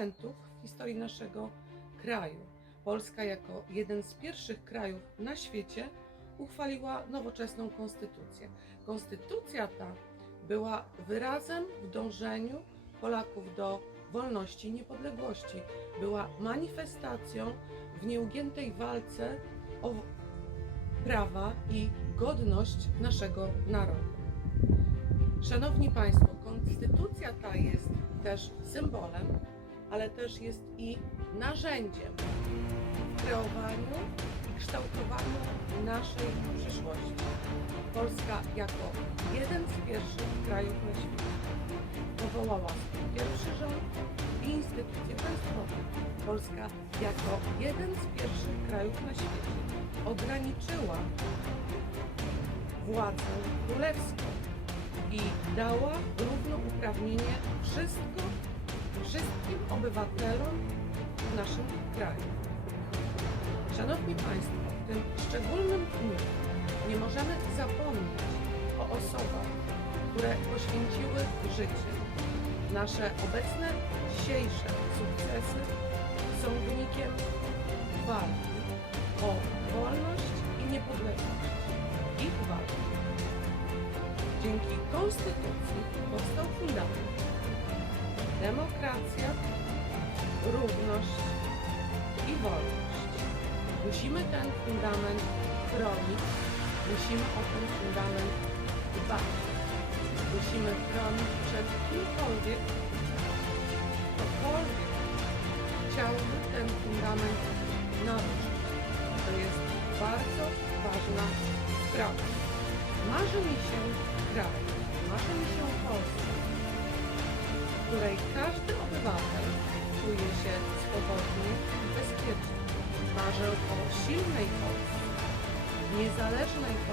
w historii naszego kraju. Polska jako jeden z pierwszych krajów na świecie uchwaliła nowoczesną konstytucję. Konstytucja ta była wyrazem w dążeniu Polaków do wolności i niepodległości. Była manifestacją w nieugiętej walce o prawa i godność naszego narodu. Szanowni Państwo, konstytucja ta jest też symbolem, ale też jest i narzędziem w kreowaniu i kształtowaniu naszej przyszłości. Polska jako jeden z pierwszych krajów na świecie powołała swój pierwszy rząd i instytucje państwowe. Polska jako jeden z pierwszych krajów na świecie ograniczyła władzę królewską i dała równouprawnienie wszystko, wszystkim obywatelom w naszym kraju. Szanowni Państwo, w tym szczególnym dniu nie możemy zapomnieć o osobach, które poświęciły życie. Nasze obecne, dzisiejsze sukcesy są wynikiem walki o wolność i niepodległość. Ich walki. Dzięki Konstytucji powstał fundament. Demokracja, równość i wolność. Musimy ten fundament chronić, musimy o ten fundament dbać. Musimy chronić przed kimkolwiek, ktokolwiek chciałby ten fundament naruszyć. To jest bardzo ważna sprawa. Marzy mi się kraj, marzy mi się której każdy obywatel czuje się swobodnie i bezpiecznie. Marzę o silnej Polsce, niezależnej Polsce.